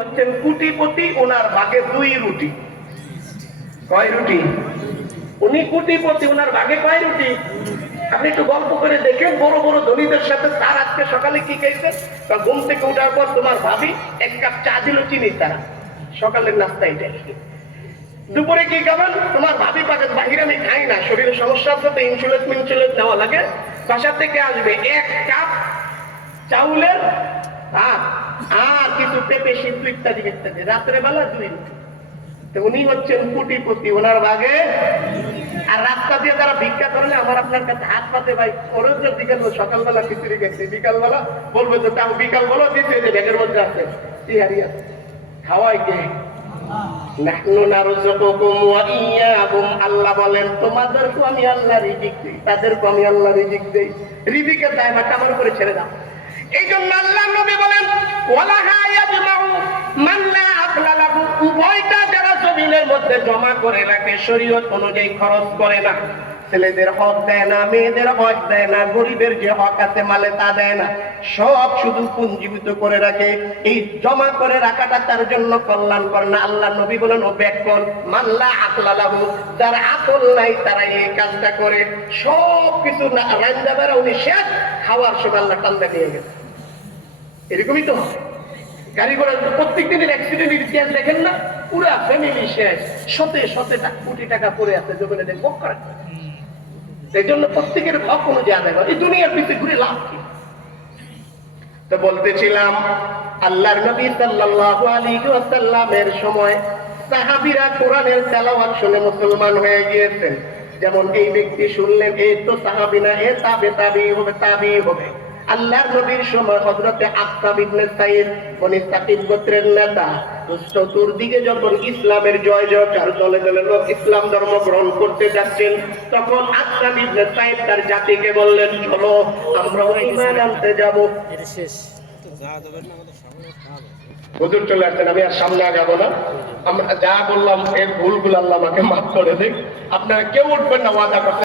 হচ্ছেন কোটিপতি, ওনার ভাগে 2 রুটি। কয় রুটি? উনি কোটিপতি, ওনার ভাগে কয় রুটি? আপনি একটু গল্প করে দেখেন, বড় বড় ধনীদের সাথে তার আজকে সকালে কি খাইছেন? ঘুম থেকে উঠার পর তোমার ভাবি 1 কাপ চা দিল চিনি তারা, সকালের নাস্তা এটা। দুপুরে কি খাবেন? তোমার ভাবি পাকে বাহিরে আমি খাই না, শরীরে সমস্যা আছে তো ইনসুলেট নেওয়া লাগে, বাসা থেকে আসবে 1 কাপ চাউলের ভাত আর কিছু পেঁপে সিদ্ধ ইত্যাদি ইত্যাদি, রাত্রে বেলা 2 রুটি। তো উনি হচ্ছেন কোটিপতি, ওনার ভাগে। আর রাস্তা দিয়ে যারা ভিক্ষা করলে আমার আপনার কাছে হাত পাতে, ভাই ওরা যে বিকাল সকালবেলা খিচুড়ি গেছে, বিকালবেলা বলবে তো তাও বিকাল বলো দিতে, যে ব্যাগের মধ্যে আছে তিহারি আছে, খাওয়াই কে? আল্লাহ বলেন তোমাদেরকে আমি আল্লাহ রিজিক দিই, তাদেরকে আমি আল্লাহ রিজিক দেই। রিজিকের দায়ভারটা আমার উপরে ছেড়ে দাও। এই জন্য আল্লাহ নবী বলেন উভয়টা যারা জমিনের মধ্যে জমা করে রাখে, শরীয়ত অনুযায়ী খরচ করে না, ছেলেদের হক দেয় না, মেয়েদের হক দেয় না, গরিবের যে হক আছে মালে তা দেয় না, সব শুধু পুঞ্জীভূত করে রাখে, এই জমা করে রাখাটা তার জন্য কল্যাণকর না। আল্লাহ নবী বলেন ও ব্যাকল মাল্লা আকলা লাহু, যার আকল নাই তারা এই কাজটা করে। সব কিছু রান্দা বেড়া উনি শেষ, খাওয়ার সময় আল্লাহ টান্দা নিয়ে গেছে। এরকমই তো হয়। গাড়ি ঘোড়া প্রত্যেক দিনের অ্যাক্সিডেন্ট ইতিহাস দেখেন না, পুরা ফ্যামিলি শেষ, শতে শতে কোটি টাকা পড়ে আছে জমিনে, বক করা। এই জন্য প্রত্যেকের হক অনুযায়ী আদায় করে, এই দুনিয়ার পিছনে ঘুরে লাভ কি? তো বলতেছিলাম আল্লাহর নবী সাল্লাল্লাহু আলাইহি ওয়াসাল্লামের সময় সাহাবীরা কোরআনের তেলাওয়াত শুনে মুসলমান হয়ে গিয়েছেন। যেমন এই ব্যক্তি শুনলেন, এই তো সাহাবী না, এ তাবেঈ হবে। আল্লাহর নবীর সময় হযরতে আক্কাব ইবনে সাইদ বনি সাকিব গোত্রের নেতা, চতুর্দিকে যখন ইসলামের জয় জয়কার দলে দলে লোক ইসলাম ধর্ম গ্রহণ করতে যাচ্ছেন, তখন আক্কাব ইবনে সাইদ তার জাতিকে বললেন, চলো আমরাও ঈমান আনতে যাব। হুজুর চলে আসছেন, আমি আর সামনে আগাবো না। আমরা যা বললাম এর ভুলগুলো আল্লাহ আমাকে মাফ করে দিক। আপনারা কেউ উঠবেন না, ওয়াদা করতে।